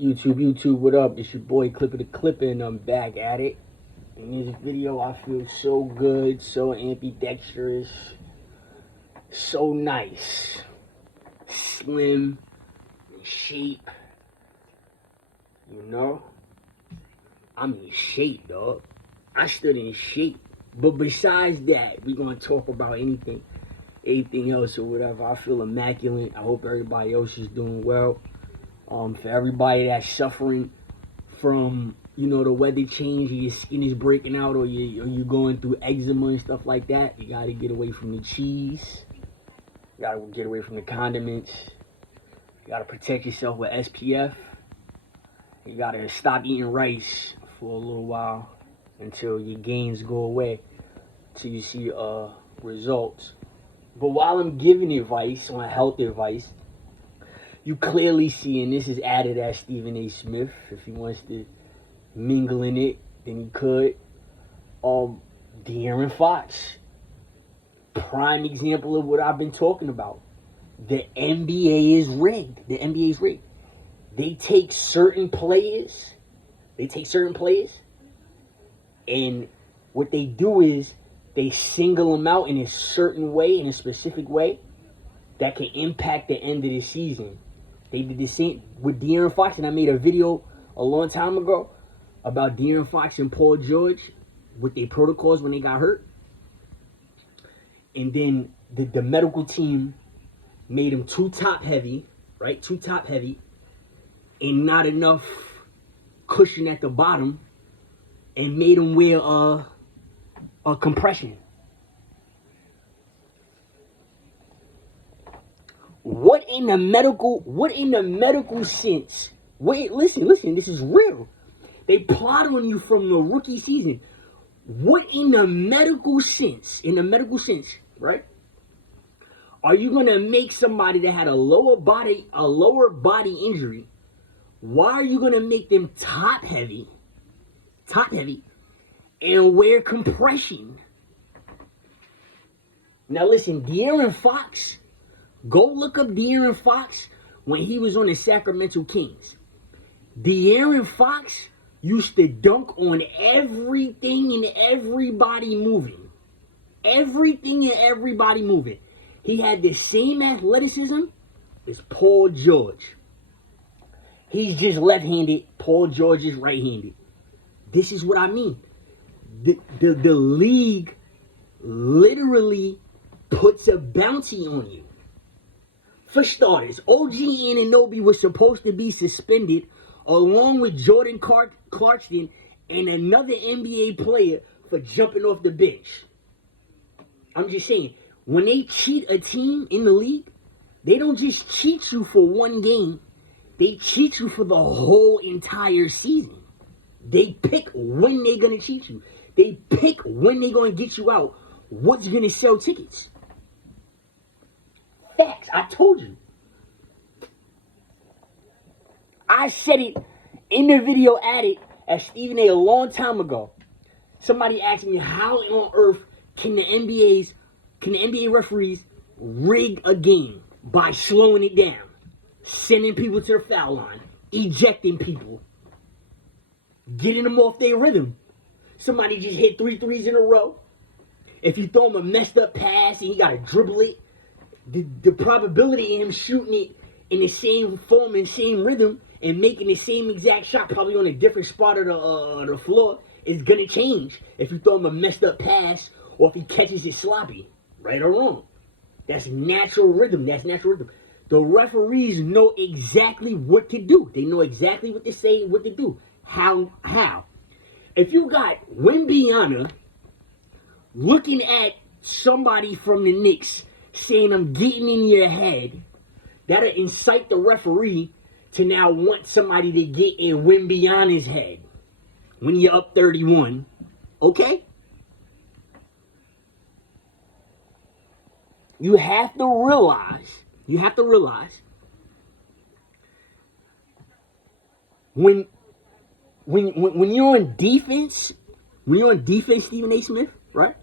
YouTube, what up? It's your boy Clipper the Clipper, and I'm back at it. In this video, I feel so good, so ambidextrous, so nice, slim, in shape. You know, I'm in shape, dog. I stood in shape. But besides that, we're gonna talk about anything else or whatever. I feel immaculate. I hope everybody else is doing well. For everybody that's suffering from, the weather change, your skin is breaking out, or you're going through eczema and stuff like that, you gotta get away from the cheese. You gotta get away from the condiments. You gotta protect yourself with SPF. You gotta stop eating rice for a little while until your gains go away, till you see results. But while I'm giving advice on health advice, you clearly see, and this is added as Stephen A. Smith, if he wants to mingle in it, then he could. De'Aaron Fox, prime example of what I've been talking about. The NBA is rigged. The NBA is rigged. They take certain players, and what they do is they single them out in a certain way, in a specific way, that can impact the end of the season. They did the same with De'Aaron Fox, and I made a video a long time ago about De'Aaron Fox and Paul George with their protocols when they got hurt. And then the medical team made them too top heavy, right? Too top heavy, and not enough cushion at the bottom, and made them wear a compression. What in the medical sense? Wait, listen, this is real. They plot on you from the rookie season. What in the medical sense, right? Are you gonna make somebody that had a lower body injury? Why are you gonna make them top heavy, and wear compression? Now listen, De'Aaron Fox. Go look up De'Aaron Fox when he was on the Sacramento Kings. De'Aaron Fox used to dunk on everything and everybody moving. He had the same athleticism as Paul George. He's just left-handed. Paul George is right-handed. This is what I mean. The league literally puts a bounty on you. For starters, OG Anunoby was supposed to be suspended along with Jordan Clarkson and another NBA player for jumping off the bench. I'm just saying, when they cheat a team in the league, they don't just cheat you for one game. They cheat you for the whole entire season. They pick when they're going to cheat you. They pick when they're going to get you out, what's going to sell tickets. Facts. I told you. I said it in the video added as Stephen A. long time ago. Somebody asked me, how on earth can the NBA referees rig a game? By slowing it down, sending people to the foul line, ejecting people, getting them off their rhythm. Somebody just hit 3 threes in a row. If you throw him a messed up pass and he got to dribble it, the probability of him shooting it in the same form and same rhythm and making the same exact shot, probably on a different spot of the floor, is going to change if you throw him a messed up pass or if he catches it sloppy, right or wrong. That's natural rhythm. The referees know exactly what to do. They know exactly what to say, what to do. How? If you got Wembanyama looking at somebody from the Knicks saying, I'm getting in your head, that'll incite the referee to now want somebody to get in Wembanyama's head when you're up 31. Okay? You have to realize when you're on defense, Stephen A. Smith, right?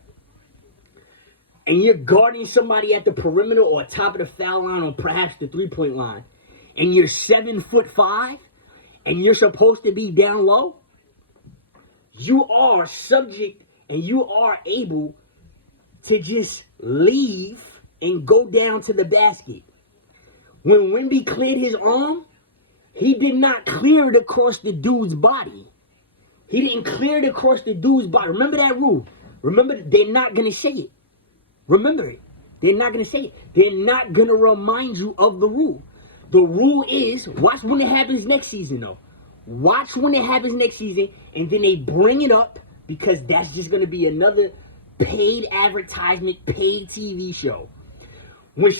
And you're guarding somebody at the perimeter or top of the foul line or perhaps the 3-point line, and you're 7'5", and you're supposed to be down low, you are subject and you are able to just leave and go down to the basket. When Wemby cleared his arm, he did not clear it across the dude's body. He didn't clear it across the dude's body. Remember that rule. Remember, they're not going to say it. Remember it. They're not going to say it. They're not going to remind you of the rule. The rule is, watch when it happens next season, though. Watch when it happens next season, and then they bring it up because that's just going to be another paid advertisement, paid TV show. When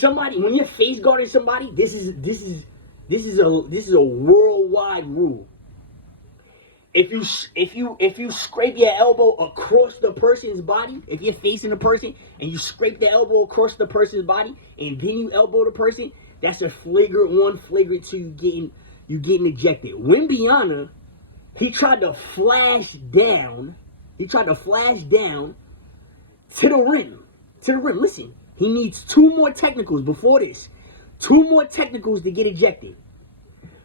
you're face guarding somebody, this is a worldwide rule. If you scrape your elbow across the person's body, if you're facing a person and you scrape the elbow across the person's body and then you elbow the person, that's a flagrant 1, flagrant 2. You getting ejected. Wembanyama, he tried to flash down to the rim. Listen, he needs 2 more technicals before this. 2 more technicals to get ejected.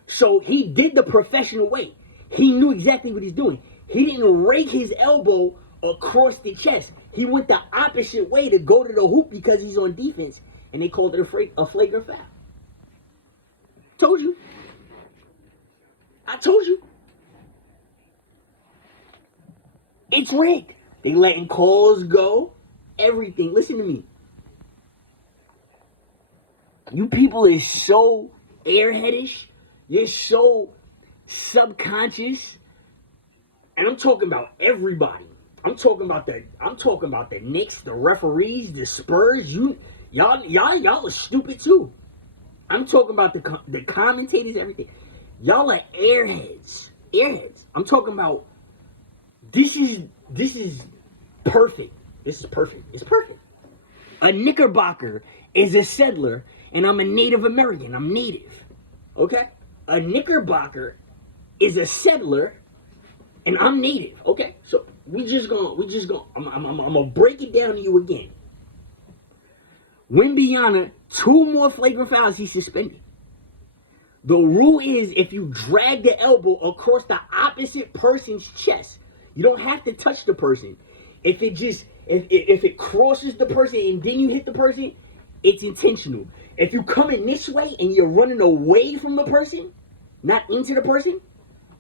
So he did the professional way. He knew exactly what he's doing. He didn't rake his elbow across the chest. He went the opposite way to go to the hoop because he's on defense, and they called it a flagrant foul. Told you. I told you. It's rigged. They letting calls go. Everything. Listen to me. You people is so airheadish. You're so subconscious. And I'm talking about everybody. I'm talking about the Knicks, the referees, the Spurs. Y'all are stupid too. I'm talking about the commentators, everything. Y'all are airheads. I'm talking about this is perfect. This is perfect. It's perfect. A Knickerbocker is a settler, and I'm a Native American. I'm native. Okay? A Knickerbocker is a settler, and I'm native. Okay? So I'm gonna break it down to you again. Wembanyama, 2 more flagrant fouls, he's suspended. The rule is if you drag the elbow across the opposite person's chest, you don't have to touch the person. If it crosses the person and then you hit the person, it's intentional. If you come in this way and you're running away from the person, not into the person,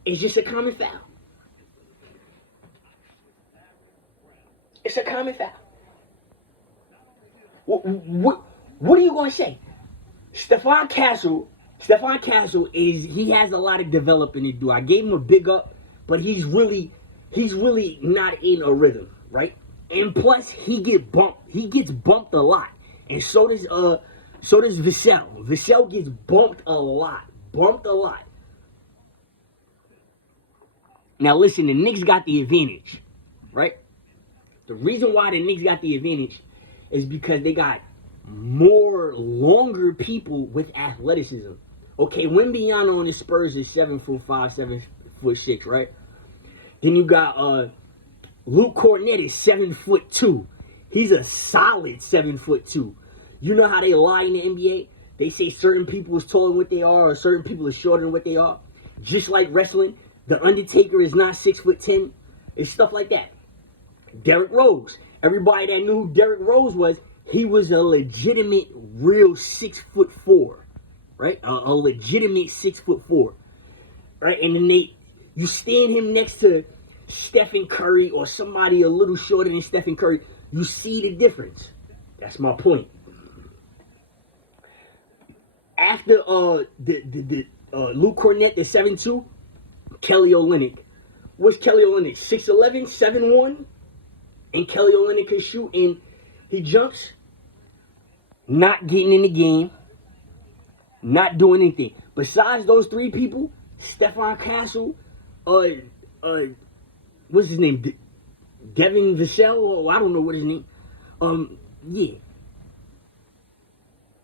it's just a common foul. It's a common foul. What are you going to say? Stephon Castle he has a lot of developing to do. I gave him a big up, but he's really not in a rhythm, right? And plus he gets bumped a lot. And so does Vassell. Vassell gets bumped a lot. Now listen, the Knicks got the advantage, right? The reason why the Knicks got the advantage is because they got more longer people with athleticism. Okay, Wembanyama on the Spurs is 7'5", 7'6", right? Then you got Luke Kornet is 7'2". He's a solid 7'2". You know how they lie in the NBA? They say certain people is taller than what they are, or certain people are shorter than what they are. Just like wrestling, The Undertaker is not 6'10". It's stuff like that. Derrick Rose. Everybody that knew who Derrick Rose was, he was a legitimate, real 6'4", right? A legitimate 6'4", right? And then you stand him next to Stephen Curry or somebody a little shorter than Stephen Curry, you see the difference. That's my point. After Luke Kornet, the 7'2", Kelly Olynyk. What's Kelly Olynyk? 6'11", 7'1", and Kelly Olynyk can shoot and he jumps. Not getting in the game, not doing anything. Besides those 3 people, Stephon Castle, what's his name? Devin Vassell, or I don't know what his name. Yeah.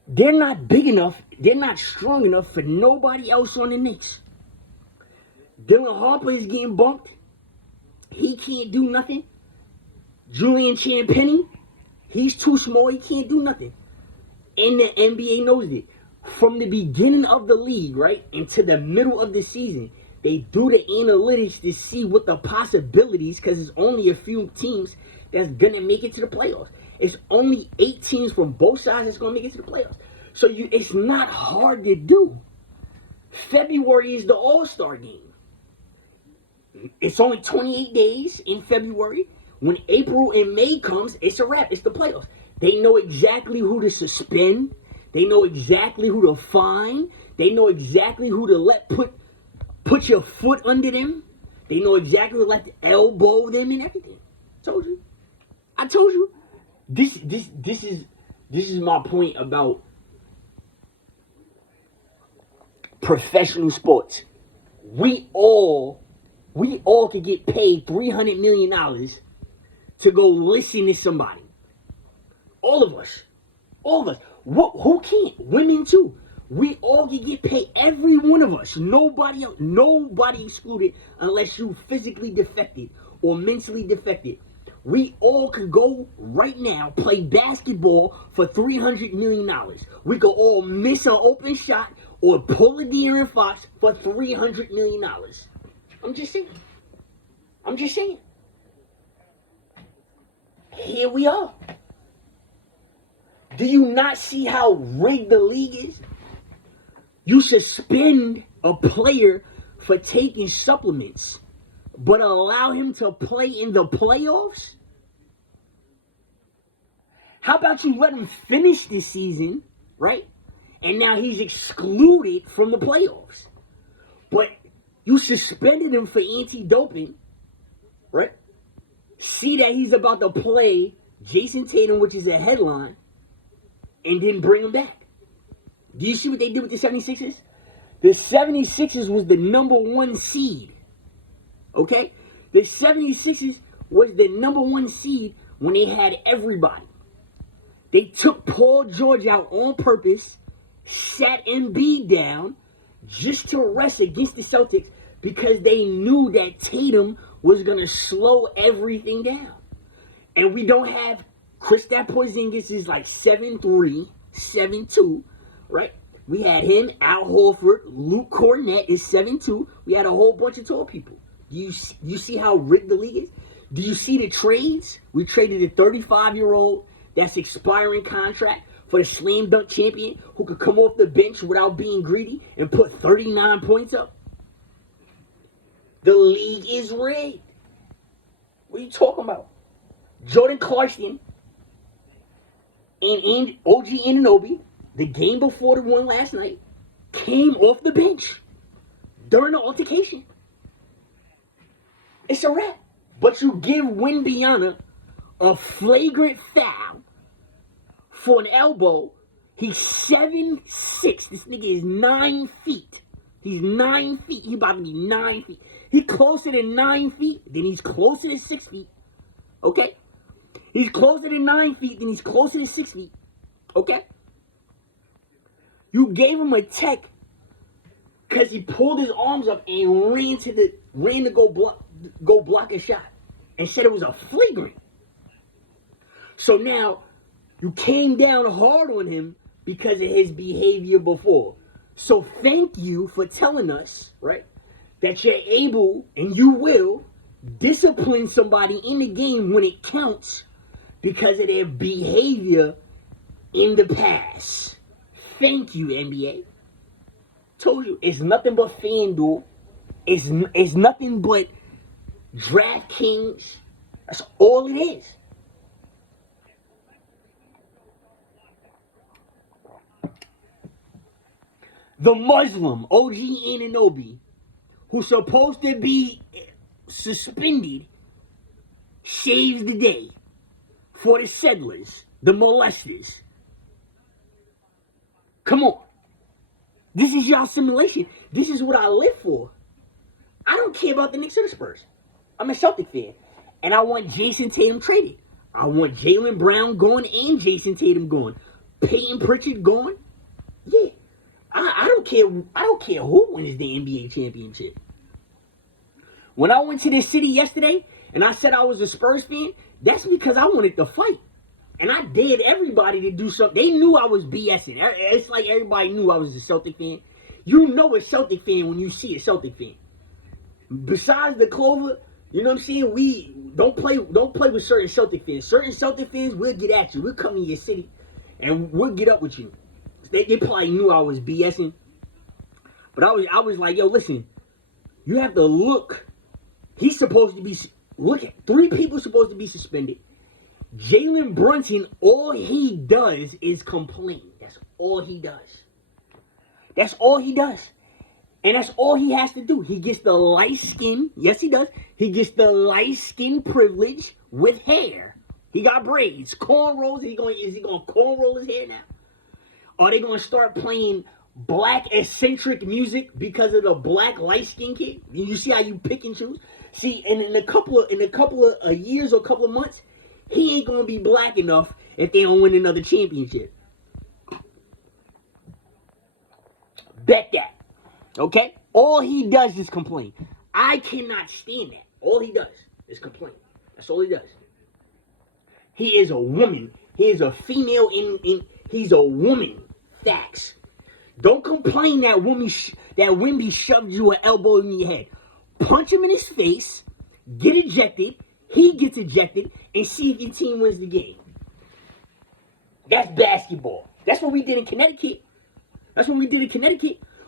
They're not big enough, they're not strong enough for nobody else on the Knicks. Dylan Harper is getting bumped. He can't do nothing. Julian Champagnie, he's too small, he can't do nothing. And the NBA knows it. From the beginning of the league, right, into the middle of the season, They do the analytics to see what the possibilities, because it's only a few teams that's gonna make it to the playoffs. It's only 8 teams from both sides that's gonna make it to the playoffs. So it's not hard to do. February is the All-Star game. It's only 28 days in February. When April and May comes, it's a wrap. It's the playoffs. They know exactly who to suspend. They know exactly who to fine. They know exactly who to let put your foot under them. They know exactly who to let elbow them and everything. I told you. This is my point about professional sports. We all could get paid $300 million to go listen to somebody. All of us. Who can't? Women too. We all can get paid. Every one of us. Nobody excluded, unless you physically defected or mentally defected. We all could go right now play basketball for $300 million. We could all miss an open shot or pull a De'Aaron Fox for $300 million. I'm just saying. Here we are. Do you not see how rigged the league is? You suspend a player for taking supplements, but allow him to play in the playoffs? How about you let him finish this season, right? And now he's excluded from the playoffs. But you suspended him for anti-doping, right? See that he's about to play Jason Tatum, which is a headline, and then bring him back. Do you see what they did with the 76ers? The 76ers was the number 1 seed. Okay? The 76ers was the number 1 seed when they had everybody. They took Paul George out on purpose, sat Embiid down just to rest against the Celtics because they knew that Tatum was going to slow everything down. And we don't have Kristaps Porzingis is like 7'3", 7'2", right? We had him, Al Horford, Luke Cornett is 7'2". We had a whole bunch of tall people. You see how rigged the league is? Do you see the trades? We traded a 35-year-old that's expiring contract for the slam dunk champion who could come off the bench without being greedy and put 39 points up. The league is rigged. What are you talking about? Jordan Clarkson and OG Anunoby, the game before the one last night, came off the bench during the altercation. It's a wrap. But you give Wembanyama a flagrant foul for an elbow. He's 7'6". This nigga is 9 feet. He's 9 feet. He about to be 9 feet. He's closer to 9 feet, then he's closer to 6 feet. Okay? He's closer to 9 feet, then he's closer to 6 feet. Okay? You gave him a tech because he pulled his arms up and ran to go block a shot and said it was a flagrant. So now you came down hard on him because of his behavior before. So thank you for telling us, right, that you're able and you will discipline somebody in the game when it counts because of their behavior in the past. Thank you, NBA. Told you, it's nothing but FanDuel. It's nothing but DraftKings. That's all it is. The Muslim, OG Anunoby, who's supposed to be suspended, saves the day for the settlers, the molesters. Come on. This is y'all simulation. This is what I live for. I don't care about the Knicks or the Spurs. I'm a Celtic fan. And I want Jason Tatum traded. I want Jaylen Brown gone and Jason Tatum gone. Peyton Pritchard gone. Yeah. I don't care. I don't care who wins the NBA championship. When I went to this city yesterday and I said I was a Spurs fan, that's because I wanted to fight. And I dared everybody to do something. They knew I was BSing. It's like everybody knew I was a Celtic fan. You know a Celtic fan when you see a Celtic fan. Besides the Clover, you know what I'm saying? We don't play with certain Celtic fans. Certain Celtic fans, we'll get at you. We'll come in your city, and we'll get up with you. They probably knew I was BSing, but I was like, yo, listen, you have to look. He's supposed to be look at 3 people supposed to be suspended. Jalen Brunson, all he does is complain. That's all he does. That's all he does. And that's all he has to do. He gets the light skin. Yes, he does. He gets the light skin privilege with hair. He got braids, cornrows. Is he going to cornroll his hair now? Are they going to start playing black eccentric music because of the black light skin kid? You see how you pick and choose? See, and in a couple of years or a couple of months, he ain't going to be black enough if they don't win another championship. Bet that. Okay? All he does is complain. I cannot stand that. All he does is complain. That's all he does. He is a woman. He is a female he's a woman. Facts. Don't complain that Wemby shoved you an elbow in your head. Punch him in his face, get ejected, he gets ejected, and see if your team wins the game. That's basketball. That's what we did in Connecticut.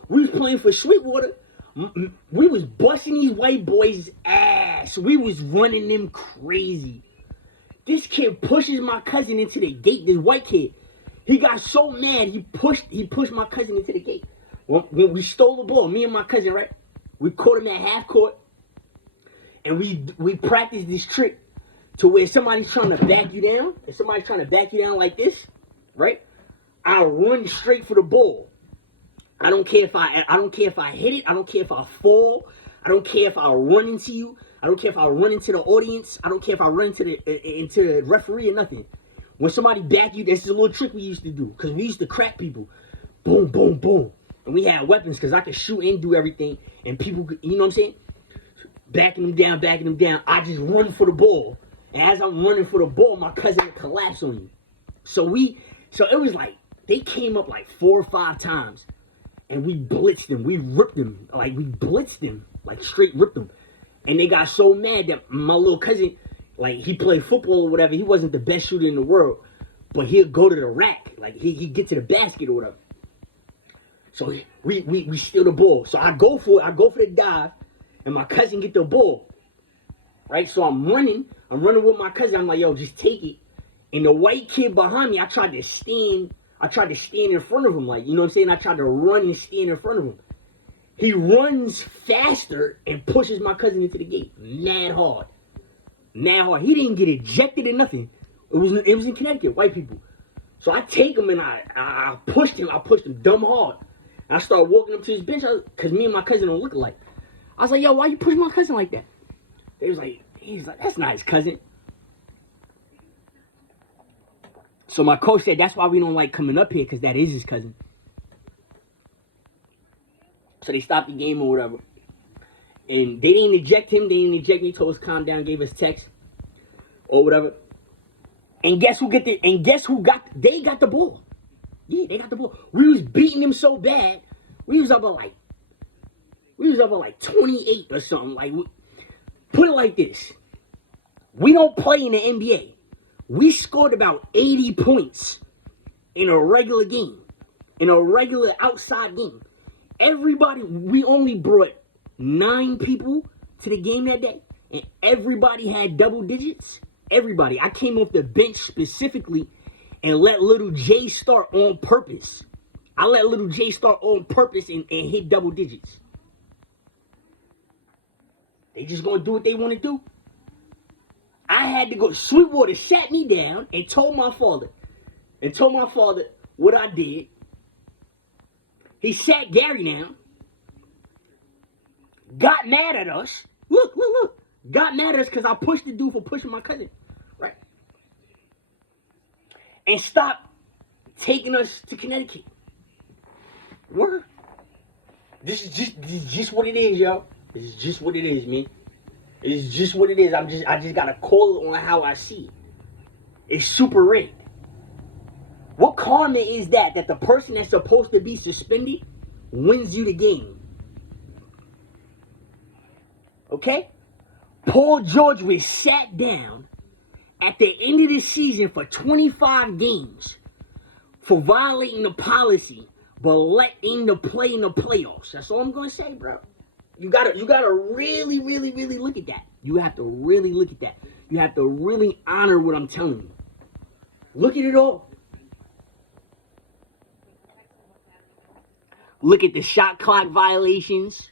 We was playing for Sweetwater. We was busting these white boys' ass. We was running them crazy. This kid pushes my cousin into the gate. This white kid. He got so mad, he pushed my cousin into the gate. When we stole the ball, me and my cousin, right? We caught him at half court. And we practiced this trick to where somebody's trying to back you down. If somebody's trying to back you down like this, right? I'll run straight for the ball. I don't care if I hit it. I don't care if I fall. I don't care if I run into you. I don't care if I run into the audience. I don't care if I run into the referee or nothing. When somebody back you, this is a little trick we used to do. Because we used to crack people. Boom, boom, boom. And we had weapons because I could shoot and do everything. And people could, you know what I'm saying? Backing them down. I just run for the ball. And as I'm running for the ball, my cousin would collapse on you. So it was like, they came up like 4 or 5 times. And we blitzed them. We ripped them. Like, we blitzed them. Like, straight ripped them. And they got so mad that my little cousin, like, he played football or whatever. He wasn't the best shooter in the world. But he'll go to the rack. Like, he'd get to the basket or whatever. So we steal the ball. So I go for the dive. And my cousin get the ball. Right? So I'm running with my cousin. I'm like, yo, just take it. And the white kid behind me, I tried to stand in front of him. Like, you know what I'm saying? I tried to run and stand in front of him. He runs faster and pushes my cousin into the gate. Mad hard. He didn't get ejected or nothing. It was in Connecticut, white people. So I take him and I pushed him. I pushed him dumb hard. And I started walking up to his bench because me and my cousin don't look alike. I was like, yo, why you push my cousin like that? He's like, that's not his cousin. So my coach said, that's why we don't like coming up here, because that is his cousin. So they stopped the game or whatever. And they didn't eject him. They didn't eject me. Told us calm down. Gave us text or whatever. And guess who got they got the ball. Yeah, they got the ball. We was beating them so bad. We was up at like 28 or something. Like, put it like this. We don't play in the NBA. We scored about 80 points in a regular game. In a regular outside game. We only brought 9 people to the game that day. And everybody had double digits. Everybody. I came off the bench specifically and let little Jay start on purpose. I let little Jay start on purpose and hit double digits. They just gonna do what they want to do. I had to go. Sweetwater sat me down and told my father what I did. He sat Gary down. Got mad at us. Look. Got mad at us because I pushed the dude for pushing my cousin. Right. And stopped taking us to Connecticut. Word. This is just what it is, yo. This is just what it is, man. It's just what it is. I just gotta call it on how I see it. It's super rigged. What karma is that the person that's supposed to be suspended wins you the game? Okay? Paul George was sat down at the end of the season for 25 games for violating the policy, but letting the play in the playoffs. That's all I'm gonna say, bro. You gotta really, really, really look at that. You have to really look at that. You have to really honor what I'm telling you. Look at it all. Look at the shot clock violations.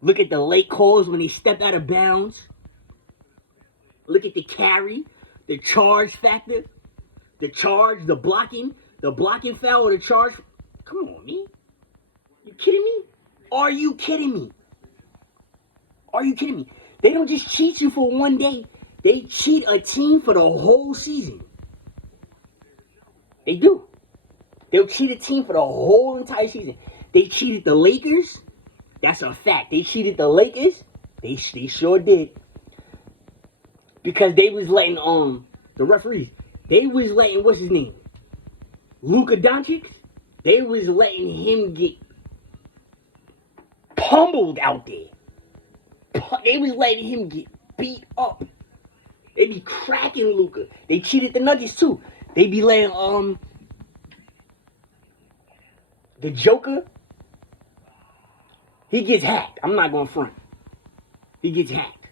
Look at the late calls when they step out of bounds. Look at the carry, the charge factor, the charge, the blocking foul or the charge. Come on, man. You kidding me? Are you kidding me? Are you kidding me? They don't just cheat you for one day. They cheat a team for the whole season. They do. They'll cheat a team for the whole entire season. They cheated the Lakers. That's a fact. They cheated the Lakers. They sure did. Because they was letting the referees. They was letting, what's his name? Luka Doncic. They was letting him get pummeled out there. They was letting him get beat up. They be cracking Luka. They cheated the Nuggets too. They be letting the Joker. He gets hacked. I'm not gonna front. He gets hacked.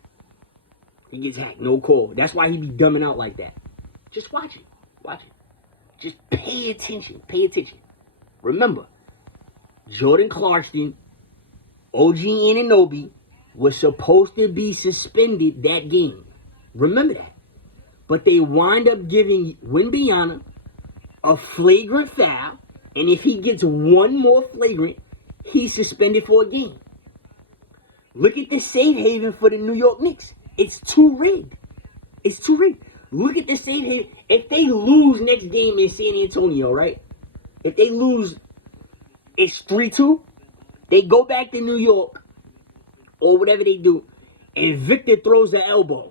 He gets hacked. No call. That's why he be dumbing out like that. Just watch it. Watch it. Just pay attention. Pay attention. Remember, Jordan Clarkson, OG Anunoby was supposed to be suspended that game. Remember that. But they wind up giving Wembanyama a flagrant foul, and if he gets one more flagrant, he's suspended for a game. Look at the safe haven for the New York Knicks. It's too rigged. It's too rigged. Look at the safe haven. If they lose next game in San Antonio, right? If they lose, it's 3-2. They go back to New York or whatever they do, and Victor throws the elbow.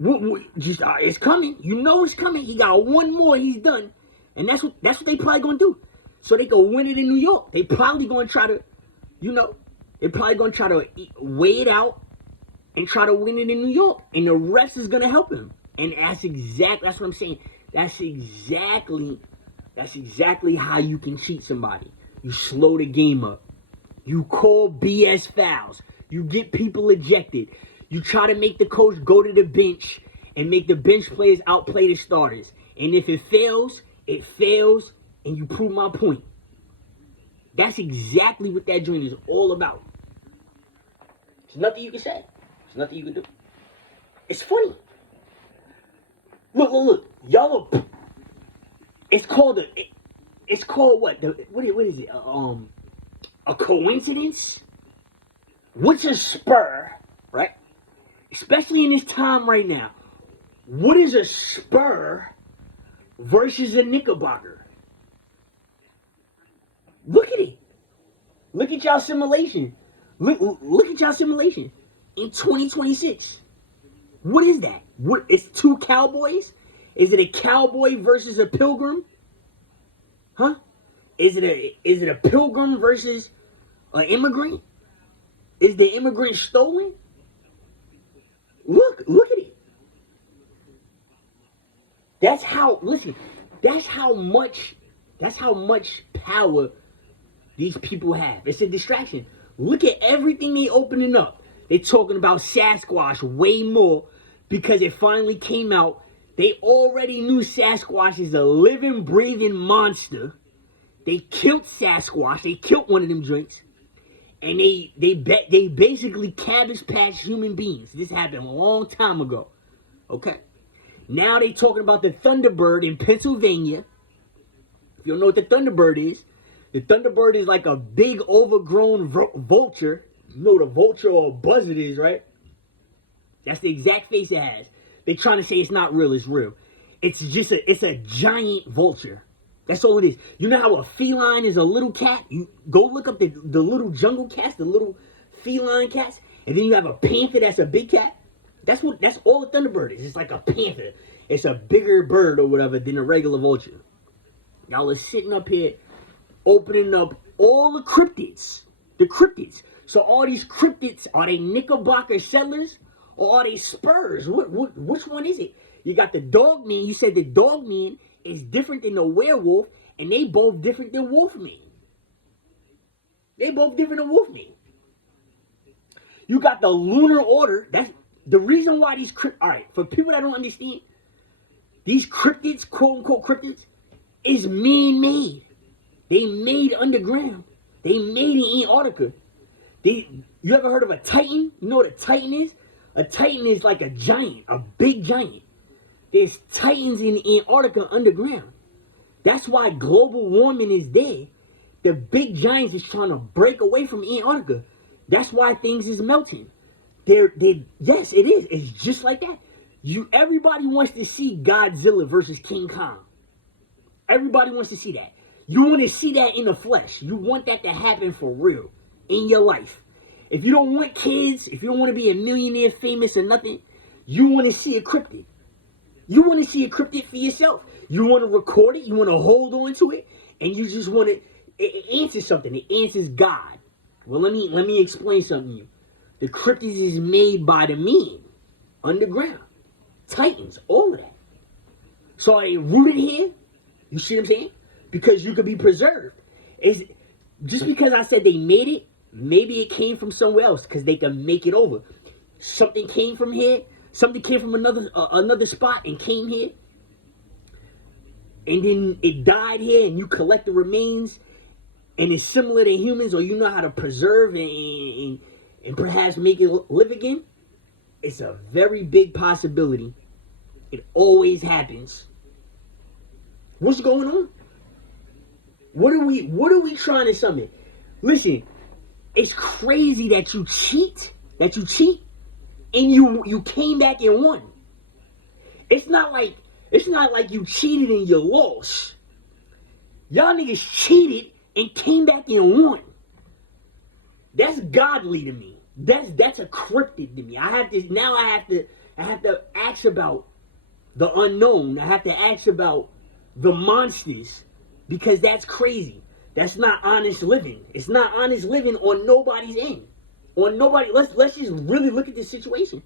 It's coming. You know it's coming. He got one more. He's done, and that's what they probably gonna do. So they can win it in New York. They probably gonna try to, they're probably gonna try to weigh it out and try to win it in New York, and the rest is gonna help him. And that's what I'm saying. That's exactly how you can cheat somebody. You slow the game up. You call BS fouls. You get people ejected. You try to make the coach go to the bench and make the bench players outplay the starters. And if it fails, and you prove my point. That's exactly what that joint is all about. There's nothing you can say. There's nothing you can do. It's funny. Look. Y'all are... It's called what? What is it? A coincidence? What's a spur, right? Especially in this time right now. What is a spur versus a Knickerbocker? Look at it. Look at y'all simulation. Look at y'all simulation. In 2026. What is that? It's two cowboys? Is it a cowboy versus a pilgrim? Huh? Is it a pilgrim versus an immigrant? Is the immigrant stolen? Look at it. That's how much power these people have. It's a distraction. Look at everything they opening up. They're talking about Sasquatch way more because it finally came out. They already knew Sasquatch is a living, breathing monster. They killed Sasquatch. They killed one of them joints. And they basically Cabbage Patch human beings. This happened a long time ago. Okay? Now they talking about the Thunderbird in Pennsylvania. If you don't know what the Thunderbird is, the Thunderbird is like a big overgrown vulture. You know what a vulture or a buzzard is, right? That's the exact face it has. They're trying to say it's not real, it's real. It's a giant vulture. That's all it is. You know how a feline is a little cat? You go look up the little jungle cats, the little feline cats, and then you have a panther that's a big cat. That's all a Thunderbird is. It's like a panther. It's a bigger bird or whatever than a regular vulture. Y'all are sitting up here opening up all the cryptids. The cryptids. So all these cryptids, are they Knickerbocker settlers or are they Spurs? Which one is it? You got the Dogman. You said the Dogman is different than the werewolf, and they both different than Wolfman. They both different than Wolfman. You got the Lunar Order. That's the reason why these all right, for people that don't understand, these cryptids, quote unquote cryptids, is man-made. They made underground. They made in Antarctica. You ever heard of a Titan? You know what a Titan is? A Titan is like a giant, a big giant. There's Titans in Antarctica underground. That's why global warming is there. The big giants is trying to break away from Antarctica. That's why things is melting. Yes, it is. It's just like that. Everybody wants to see Godzilla versus King Kong. Everybody wants to see that. You want to see that in the flesh. You want that to happen for real in your life. If you don't want kids, if you don't want to be a millionaire, famous or nothing, you want to see a cryptid. You want to see a cryptid for yourself. You want to record it. You want to hold on to it, and you just want to. It answers something. It answers God. Well, let me explain something to you. The cryptids is made by the men underground, Titans, all of that. So are they rooted here? You see what I'm saying? Because you could be preserved. Is just because I said they made it, maybe it came from somewhere else because they can make it over. Something came from here. Something came from another spot and came here. And then it died here and you collect the remains and it's similar to humans, or you know how to preserve and perhaps make it live again. It's a very big possibility. It always happens. What's going on? What are we trying to summon? Listen, it's crazy that you cheat, and you came back and won. It's not like you cheated and you lost. Y'all niggas cheated and came back and won. That's godly to me. That's a cryptid to me. I have to ask about the unknown. I have to ask about the monsters, because that's crazy. That's not honest living. It's not honest living on nobody's end. On nobody. Let's just really look at this situation.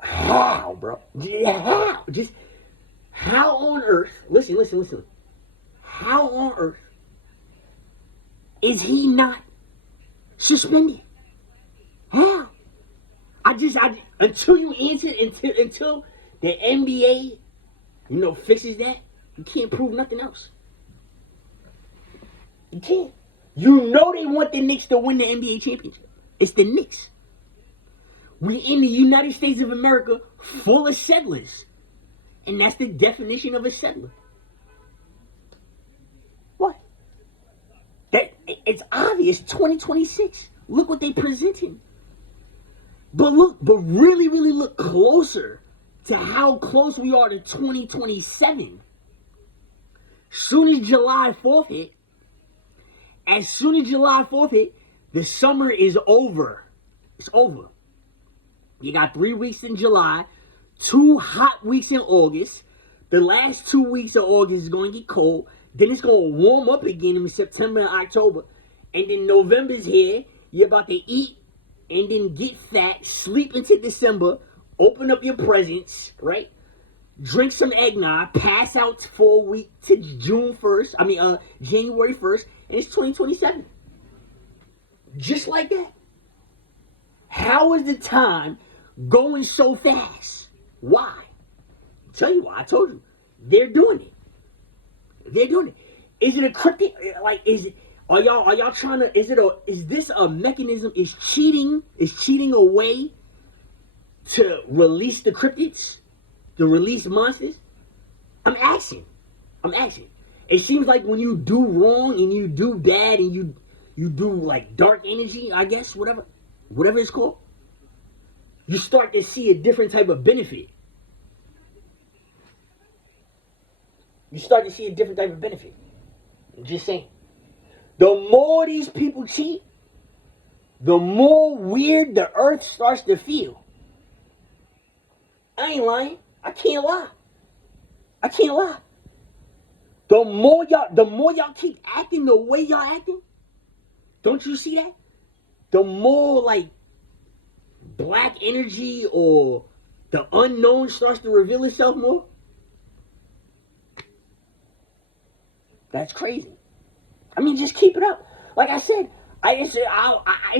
How, bro? How? Just how on earth? Listen. How on earth is he not suspended? How? Until you answer, until the NBA, fixes that, you can't prove nothing else. You can't. You know they want the Knicks to win the NBA championship. It's the Knicks. We in the United States of America full of settlers. And that's the definition of a settler. What? It's obvious. 2026. Look what they presenting. But really, really look closer to how close we are to 2027. Soon as July 4th hit, the summer is over. It's over. You got 3 weeks in July, 2 hot weeks in August. The last 2 weeks of August is going to get cold. Then it's going to warm up again in September and October. And then November's here. You're about to eat and then get fat, sleep into December, open up your presents, right? Drink some eggnog, pass out for a week to January 1st, and it's 2027. Just like that. How is the time going so fast? Why? I'll tell you why. I told you. They're doing it. Is it a cryptic? Are y'all trying to? Is this a mechanism? Is cheating a way to release the cryptids, to release monsters? I'm asking. It seems like when you do wrong and you do bad and you do like dark energy, I guess, whatever it's called, you start to see a different type of benefit. I'm just saying. The more these people cheat, the more weird the earth starts to feel. I ain't lying. I can't lie. The The more y'all keep acting the way y'all acting, don't you see that? The more like black energy or the unknown starts to reveal itself more. That's crazy. I mean, just keep it up. Like I said, I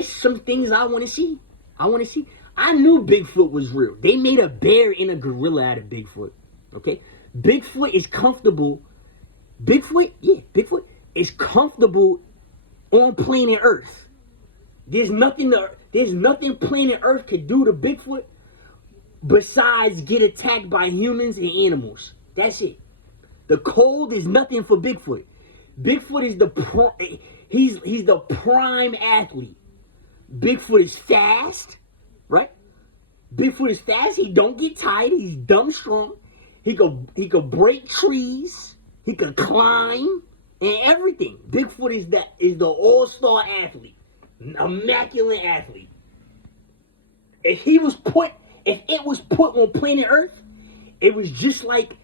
some things I want to see. I knew Bigfoot was real. They made a bear and a gorilla out of Bigfoot. Okay? Bigfoot is comfortable. Bigfoot is comfortable on planet Earth. There's nothing planet Earth could do to Bigfoot besides get attacked by humans and animals. That's it. The cold is nothing for Bigfoot. Bigfoot is he's the prime athlete. Bigfoot is fast, right? Bigfoot is fast. He don't get tired. He's dumb strong. He could break trees. He could climb and everything. Bigfoot is the all-star athlete, immaculate athlete. If it was put on planet Earth, it was just like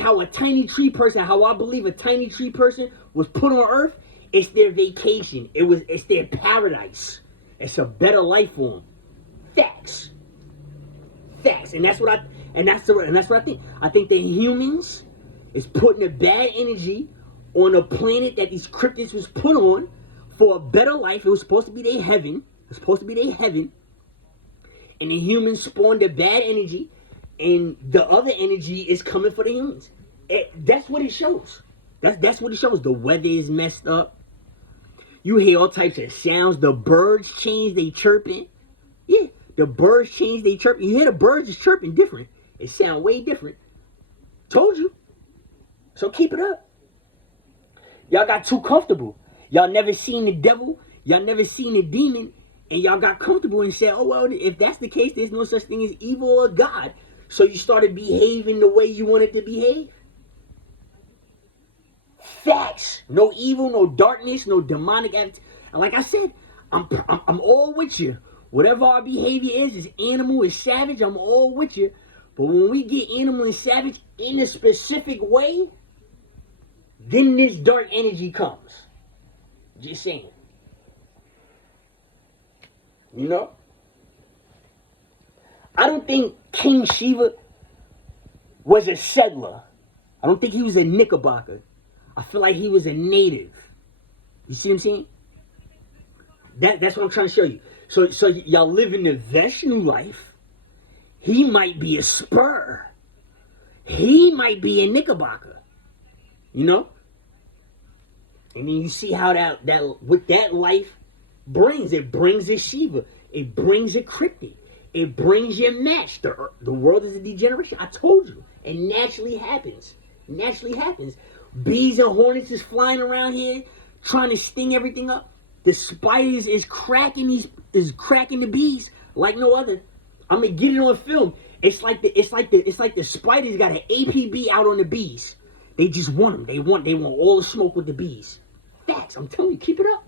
how a tiny tree person, how I believe a tiny tree person was put on Earth. It's their vacation. It's their paradise. It's a better life for them. Facts. And that's what I think. I think that humans is putting a bad energy on a planet that these cryptids was put on for a better life. It was supposed to be their heaven. And the humans spawned a bad energy, and the other energy is coming for the humans. That's what it shows. That's what it shows. The weather is messed up. You hear all types of sounds. The birds change they chirping. Yeah, the birds change they chirping. You hear the birds is chirping different. It sound way different. Told you. So keep it up. Y'all got too comfortable. Y'all never seen the devil. Y'all never seen a demon. And y'all got comfortable and said, oh, well, if that's the case, there's no such thing as evil or God. So you started behaving the way you wanted to behave. Facts. No evil, no darkness, no demonic activity. And like I said, I'm all with you. Whatever our behavior is animal, is savage, I'm all with you. But when we get animal and savage in a specific way, then this dark energy comes. Just saying. You know? I don't think King Shiva was a settler. I don't think he was a Knickerbocker. I feel like he was a native. You see what I'm saying? That's what I'm trying to show you. So y'all living the Vishnu life. He might be a Spur. He might be a Knickerbocker. You know? And then you see how that what that life brings. It brings a Shiva. It brings a cryptid. It brings your match. The world is a degeneration. I told you. It naturally happens. Bees and hornets is flying around here trying to sting everything up. The spiders is cracking the bees like no other. I'm gonna get it on film. It's like the spiders got an APB out on the bees. They just want them. They want all the smoke with the bees. Facts. I'm telling you, keep it up.